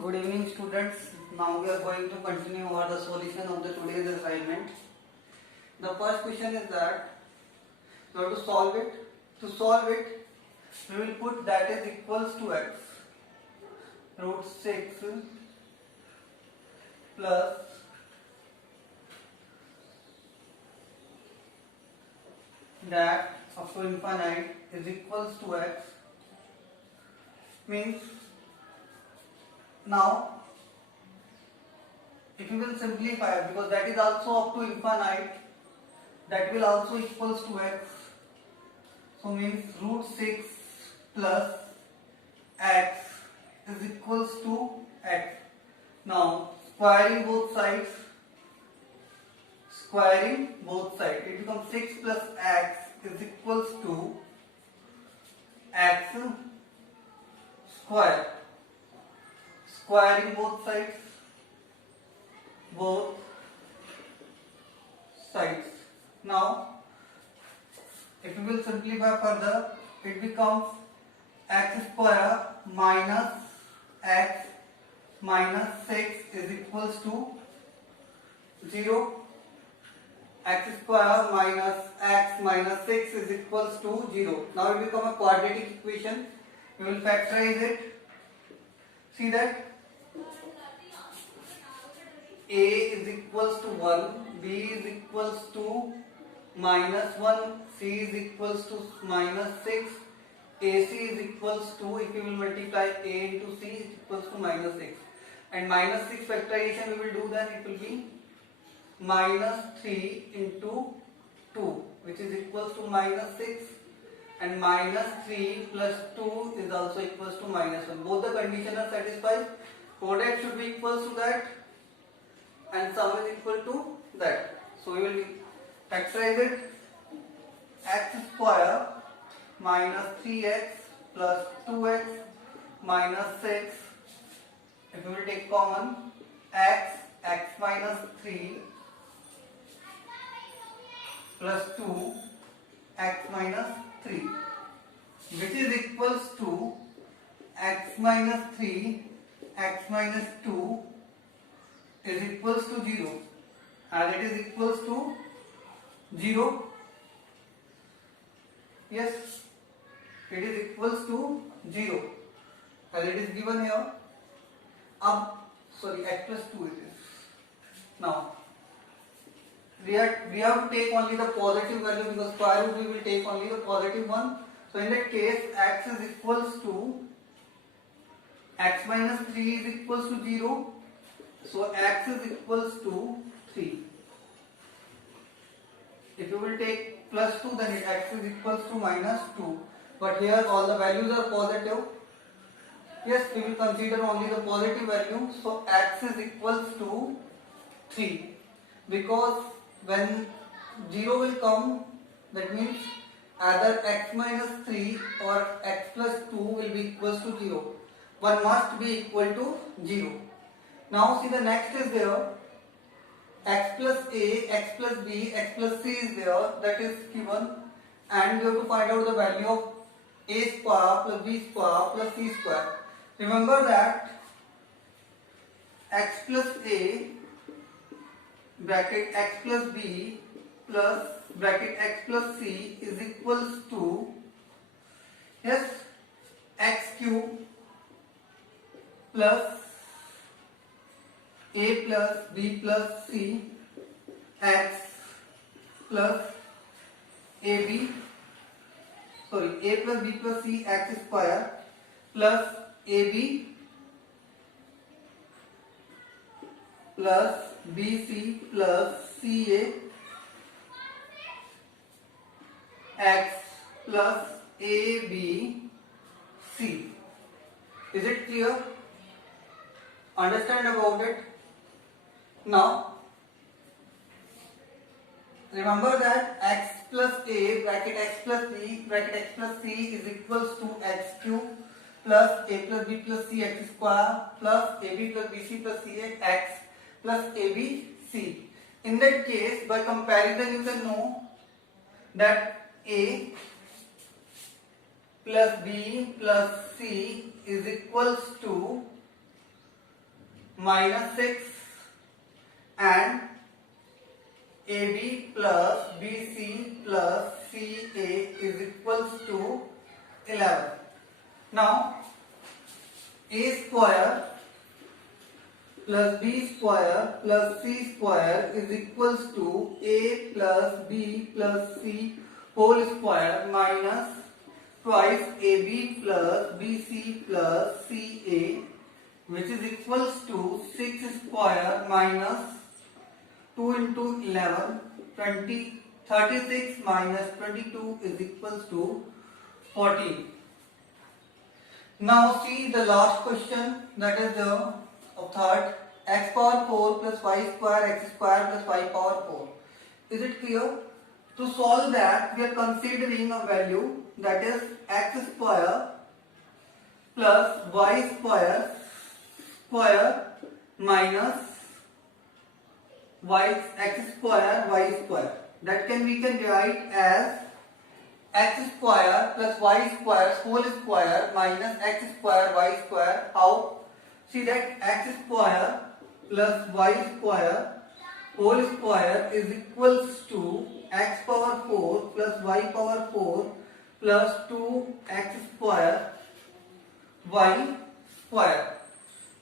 Good evening, students. Now we are going to continue over the solution of the today's assignment. The first question is that we have to solve it. To solve it, we will put that is equals to x root 6 plus that up to infinite is equals to x means now if you will simplify because that is also up to infinite, that will also equals to x, so means root 6 plus x is equals to x. Now squaring both sides, it becomes 6 plus x is equals to x square. Squaring both sides. Now if you will simplify further, it becomes x square minus x minus 6 is equals to 0. X square minus x minus 6 is equals to 0. Now it becomes a quadratic equation. We will factorize it. See that a is equals to 1, b is equals to minus 1, c is equals to minus 6, ac is equals to, if you will multiply a into c, is equals to minus 6. And minus 6 factorization we will do, then it will be minus 3 into 2, which is equals to minus 6, and minus 3 plus 2 is also equals to minus 1. Both the conditions are satisfied. Product should be equals to that and sum is equal to that. So we will factorize it. X square minus 3x plus 2x minus 6. If we will take common, x minus 3 plus 2 x minus 3, which is equals to x minus 3 x minus 2 is equals to 0, and it is equals to 0. Yes, it is equals to 0 as it is given here. X plus 2 it is. Now we have to take only the positive value because square root we will take only the positive one. So in that case, x is equals to x minus 3 is equals to 0. So x is equals to 3. If you will take plus 2, then x is equals to minus 2. But here all the values are positive. Yes, we will consider only the positive value. So x is equals to 3. Because when 0 will come, that means either x minus 3 or x plus 2 will be equals to 0. One must be equal to 0. Now see the next is there, x plus a, x plus b, x plus c is there, that is given, and we have to find out the value of a square plus b square plus c square. Remember that x plus a bracket x plus b plus bracket x plus c is equals to, yes, x cube plus a plus b plus c x plus a plus b plus c x square plus ab plus bc plus ca x plus abc. Is it clear? Understand about it? Now remember that x plus a bracket x plus b bracket x plus c is equals to x cube plus a plus b plus c x square plus ab plus bc plus c x plus abc. In that case, by comparison you can know that a plus b plus c is equals to minus 6 and AB plus BC plus CA is equals to 11. Now A square plus B square plus C square is equals to A plus B plus C whole square minus twice AB plus BC plus CA, which is equals to 6 square minus 2 into 11, 36 minus 22 is equals to 14. Now see the last question, that is the third, x power 4 plus y square x square plus y power 4. Is it clear? To solve that, we are considering a value, that is x square plus y square minus x square y square. That we can write as x square plus y square whole square minus x square y square. How? See that x square plus y square whole square is equals to x power 4 plus y power 4 plus 2x square y square.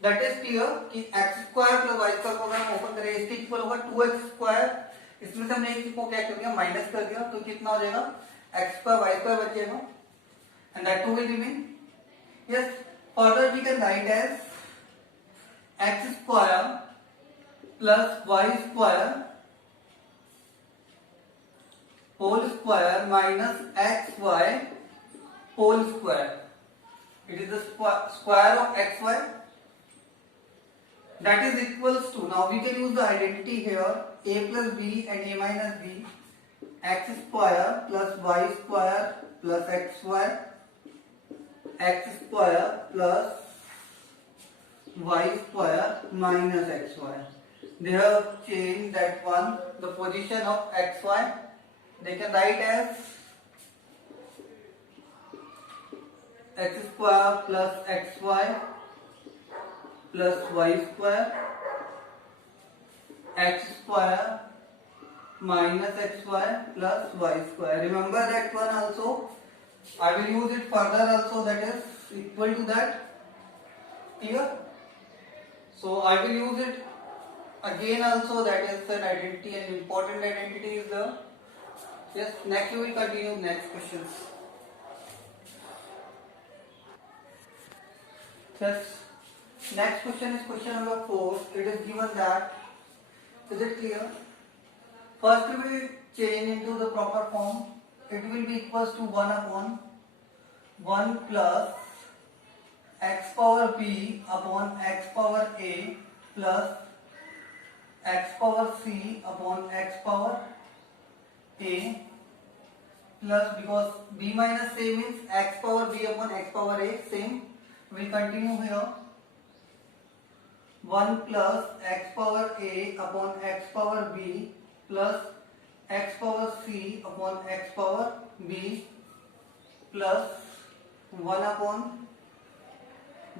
That is clear कि x square plus y square को अगर हम open करें इसके equal होगा 2x square, इसमें से हमने एक को क्या कर दिया, माइनस कर दिया, तो कितना हो जाएगा, x square y square बच जाएगा, and that 2 will remain. Yes, further we can write as x square plus y square whole square minus xy whole square. It is the square of xy. That is equals to, now we can use the identity here, a plus b and a minus b, x square plus y square plus xy, x square plus y square minus xy. They have changed that one, the position of xy. They can write as x square plus xy plus y square, x square minus xy plus y square. Remember that one also. I will use it further also, that is equal to that here. So I will use it again also, that is an identity, and important identity is the, yes, next we will continue next questions. Yes, next question is question number 4. It is given that, is it clear? First we will change into the proper form. It will be equals to 1 upon 1 plus x power b upon x power a plus x power c upon x power a plus, because b minus a means x power b upon x power a, same. We continue here, 1 plus x power a upon x power b plus x power c upon x power b plus 1 upon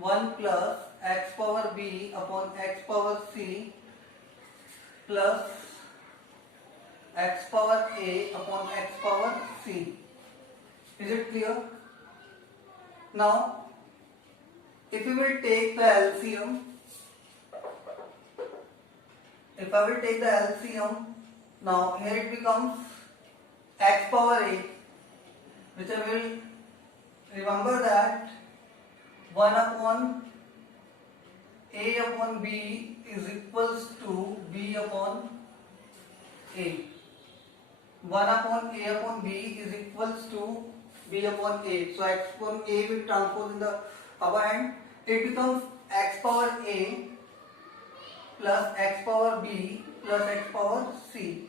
1 plus x power b upon x power c plus x power a upon x power c. Is it clear? Now if we will take the LCM, now here it becomes x power a, which I will remember that 1 upon a upon b is equals to b upon a. 1 upon a upon b is equals to b upon a. So x upon a will transpose in the upper hand. It becomes x power a plus x power b plus x power c.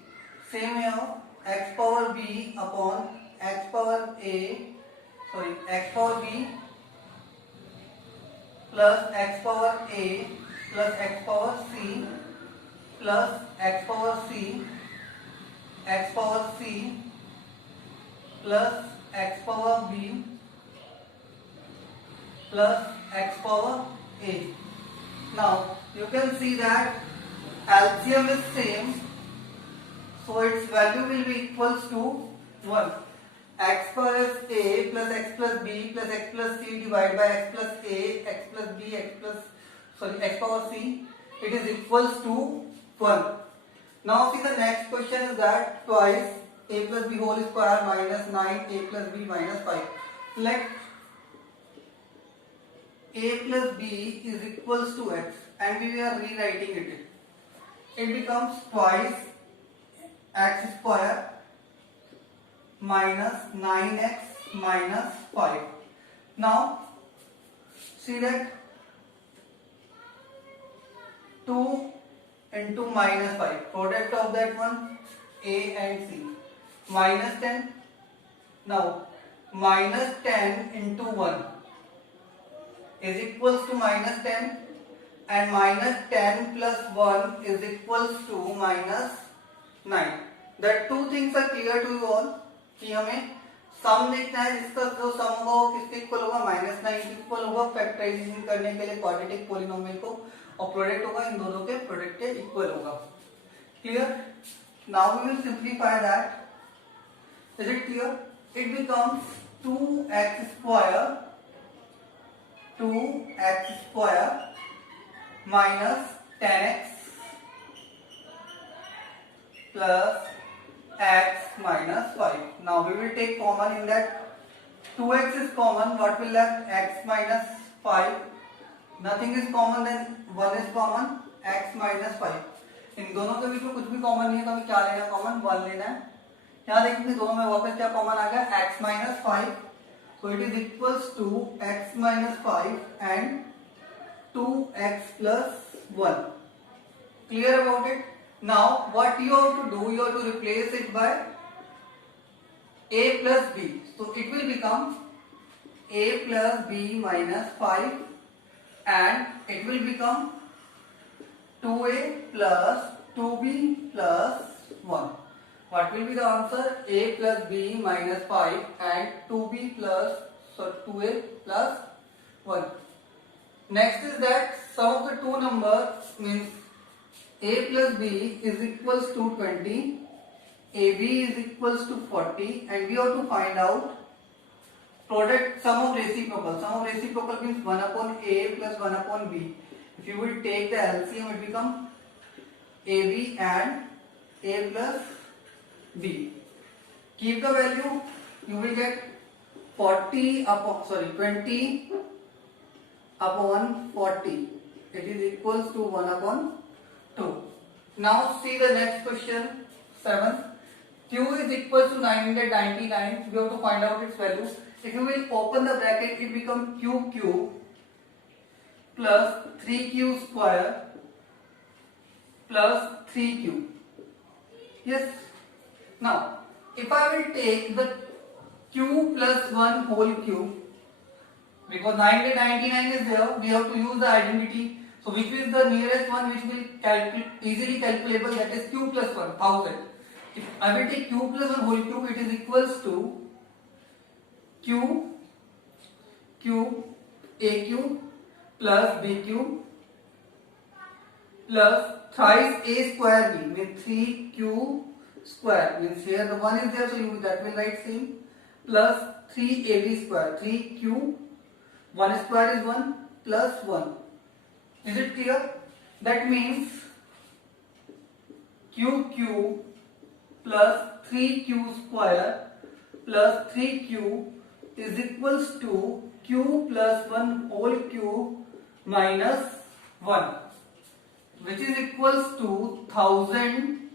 Same here, x power b upon x power a, x power b plus x power a plus x power c plus x power c, x power c plus x power b plus x power a. Now you can see that LCM is same, so its value will be equals to 1. X plus a plus x plus b plus x plus c divided by x plus a, x plus b, x power c, it is equals to 1. Now see the next question is that twice a plus b whole square minus 9 a plus b minus 5. Let a plus b is equals to x and we are rewriting it. It becomes twice x square minus 9x minus 5. Now see that 2 into minus 5, product of that one a and c, minus 10. Now minus 10 into 1 is equals to minus 10 and minus 10 plus 1 is equals to minus 9. That two things are clear to you all कि हमें सम देखना है जिसका जो सम होगा वो किसके equal होगा, माइनस 9 के इक्वल होगा फैक्टराइजेशन करने के लिए क्वाड्रेटिक पॉलिनोमियल को, और प्रोडक्ट होगा इन दोनों के प्रोडक्ट के इक्वल होगा. Clear? Now we will simplify that. Is it clear? It becomes 2x square minus 10x plus x minus 5. Now we will take common in that. 2x is common. What will left? X minus 5. Nothing is common, then 1 is common. X minus 5. इन दोनों के बीच में कुछ भी common नहीं है तो हमें क्या लेना है? कॉमन 1 लेना है. यहाँ देखेंगे दोनों में वापस क्या कॉमन आ गया? x minus 5. So it is equals to x minus 5 and 2x plus 1. Clear about it? Now what you have to do, you have to replace it by a plus b. So it will become a plus b minus 5 and it will become 2a plus 2b plus 1. What will be the answer? A plus b minus 5 and 2b plus 2a plus 1. Next is that sum of the two numbers means a plus b is equals to 20, ab is equals to 40, and we have to find out product sum of reciprocal. Sum of reciprocal means 1 upon a plus 1 upon b. If you will take the LCM, it becomes ab and a plus b. Keep the value, you will get 20 upon 40. It is equals to 1 upon 2. Now see the next question 7. Q is equal to 999. We have to find out its value. If you will open the bracket, it becomes QQ plus 3Q square plus 3Q. Yes. Now if I will take the Q plus 1 whole cube, because 999 is there, we have to use the identity. So which is the nearest one which will easily calculable, that is q plus 1, 1000. If I will take q plus 1 whole cube, it is equals to q a cube plus b cube plus thrice a square b, means 3q square, means here the 1 is there, so that will write same, plus 3ab square, 3q, 1 square is 1 plus 1. Is it clear? That means QQ plus 3Q square plus 3Q is equals to Q plus 1 whole cube minus 1, which is equals to 1000.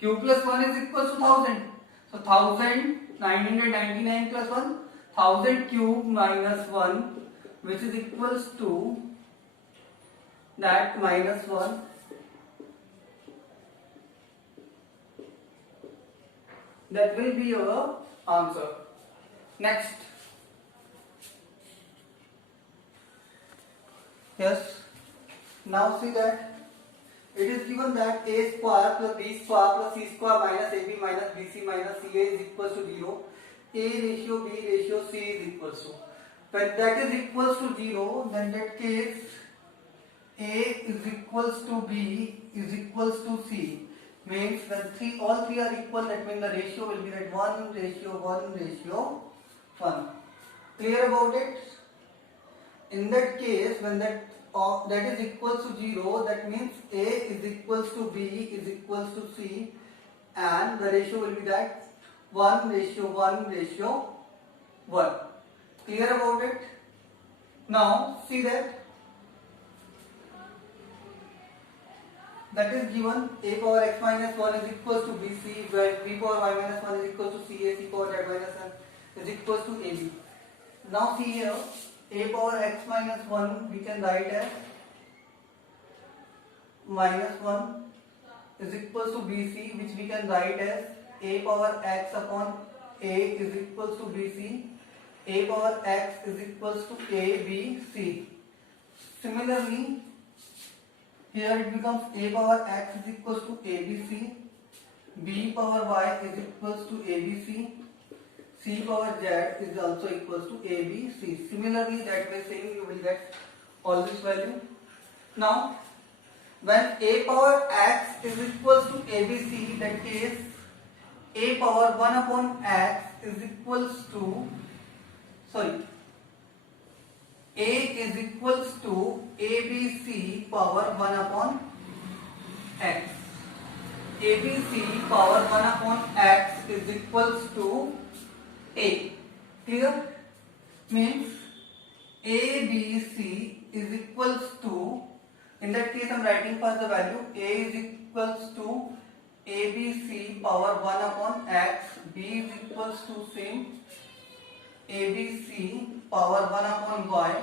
Q plus 1 is equals to 1000. So 1999 plus 1, 1000 cube minus 1, which is equals to that minus 1. That will be your answer. Next. Yes. Now see that it is given that a square plus b square plus c square minus ab minus bc minus ca is equals to 0. A ratio b ratio c is equals to. When that is equals to 0, then that case a equals to B is equals to C means when all three are equal, that means the ratio will be that 1:1:1. Clear about it? In that case, when that is equals to 0, that means A is equals to B is equals to C, and the ratio will be that 1:1:1. Clear about it? Now see that is given a power x minus 1 is equals to bc, where b power y minus 1 is equals to ca, c power z minus 1 is equals to ab. Now see here, a power x minus 1 we can write as minus 1 is equals to bc, which we can write as a power x upon a is equals to bc, a power x is equals to abc. Similarly, here it becomes a power x is equals to abc, b power y is equals to abc, c power z is also equals to abc. Similarly, that way same you will get all this value. Now when a power x is equals to abc, that case a power 1 upon x is equals to a is equals to abc power 1 upon x. abc power 1 upon x is equals to a. Clear? Means abc is equals to, in that case I am writing first the value, a is equals to abc power 1 upon x, b is equals to same abc power 1 upon y,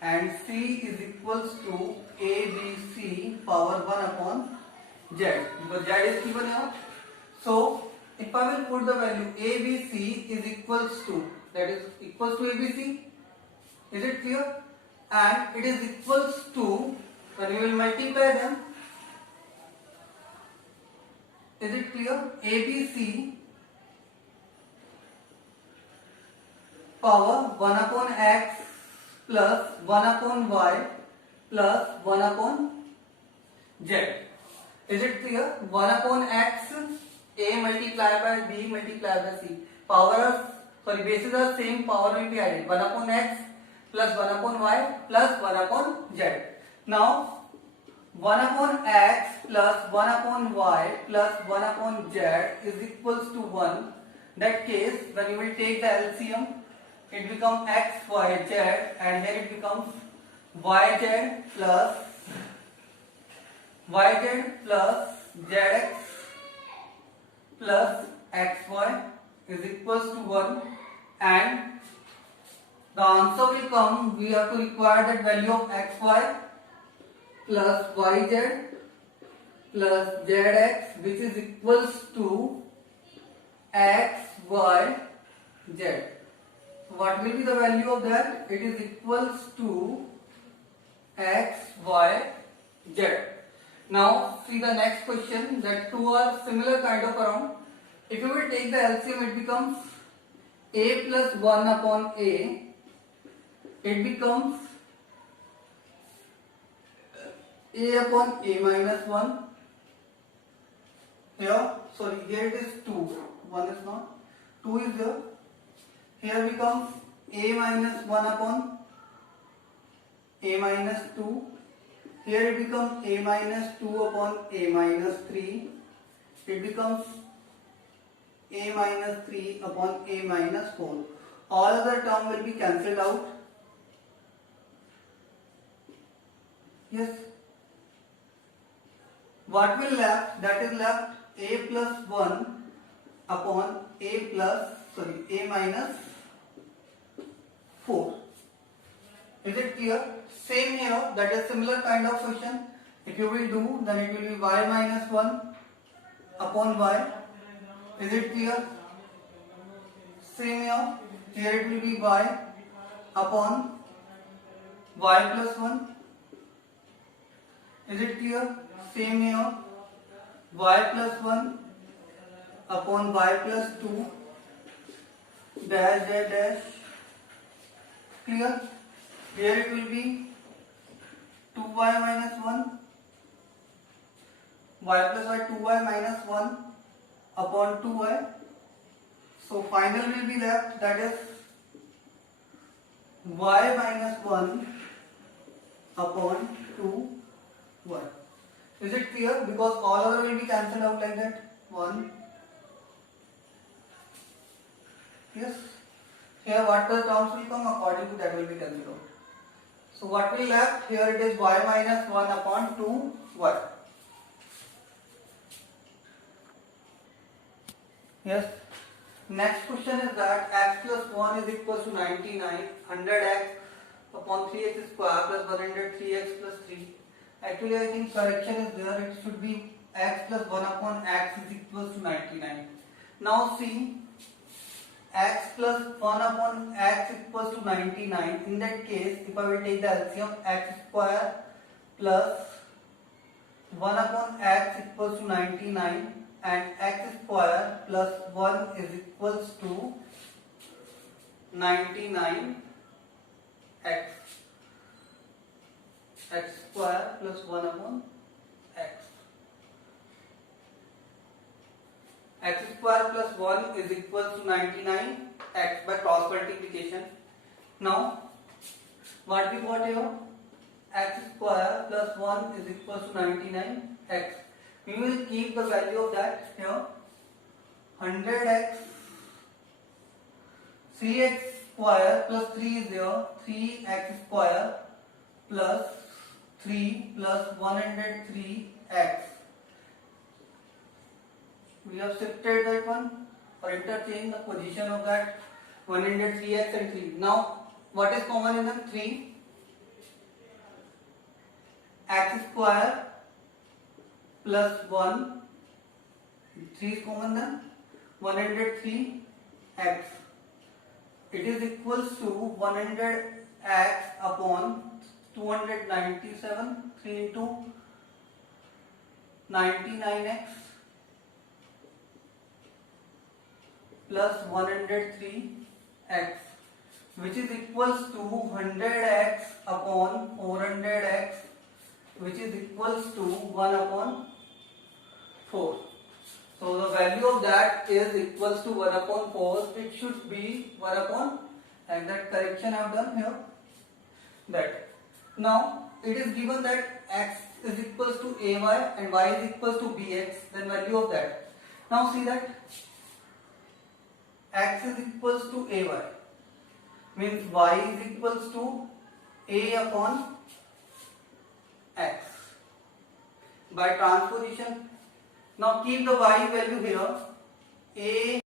and c is equals to abc power 1 upon z, because z is given here. So if I will put the value abc is equals to, that is equals to abc, is it clear? And it is equals to, when we will multiply them, is it clear? abc power 1 upon x plus 1 upon y plus 1 upon z. Is it clear? 1 upon x, a multiplied by b multiplied by c. Bases are same, power will be added. 1 upon x plus 1 upon y plus 1 upon z. Now 1 upon x plus 1 upon y plus 1 upon z is equals to 1. That case, when you will take the LCM, it becomes x, y, z, and here it becomes yz plus zx plus xy is equals to 1, and the answer will come, we have to require that value of xy plus yz plus zx, which is equals to x, y, z. What will be the value of that? It is equals to x, y, z. Now see the next question, that two are similar kind of around. If you will take the LCM, it becomes a plus 1 upon a, it becomes a upon a minus 1. Here it is 2, 1 is not, 2 is here. Here becomes a minus 1 upon a minus 2. Here it becomes a minus 2 upon a minus 3. It becomes a minus 3 upon a minus 4. All other term will be cancelled out. Yes. What will left? That is left a plus 1 upon a minus 4. Is it clear? Same here, that is similar kind of question. If you will do, then it will be y minus 1 upon y. Is it clear? Same here it will be y upon y plus 1. Is it clear? Same here, y plus 1 upon y plus 2 dash dash dash. Clear? Here it will be 2y minus 1 y plus y 2y minus 1 upon 2y. So final will be left, that is y minus 1 upon 2y. Is it clear? Because all other will be cancelled out like that. 1. Yes. Here what the terms will come, according to that will be cancelled out. So what will left here, it is y minus 1 upon 2y. Yes. Next question is that x plus 1 is equal to 99, 100x upon 3x square plus 103x plus 3. Actually I think correction is there, it should be x plus 1 upon x is equal to 99. Now see, x plus 1 upon x equals to 99. In that case, if I will take the LCM, x square plus 1 upon x equals to 99 and x square plus 1 is equals to 99x. X square plus 1 upon x. X square plus 1 is equal to 99x by cross multiplication. Now, what we got here? X square plus 1 is equal to 99x. We will keep the value of that here. 100x, 3x square plus 3 is there. 3x square plus 3 plus 103x. We have shifted that one or interchanged the position of that 103x and 3. Now, what is common in them? 3. X square plus 1. 3 is common then. 103x. It is equals to 100x upon 297. 3 into 99x. Plus 103x, which is equals to 100x upon 400x, which is equals to 1 upon 4. So the value of that is equals to 1 upon 4. It should be 1 upon, and that correction I have done here. That now it is given that x is equals to ay and y is equals to bx. Then value of that. Now see that x is equals to ay, means y is equals to a upon x by transposition. Now keep the y value here, a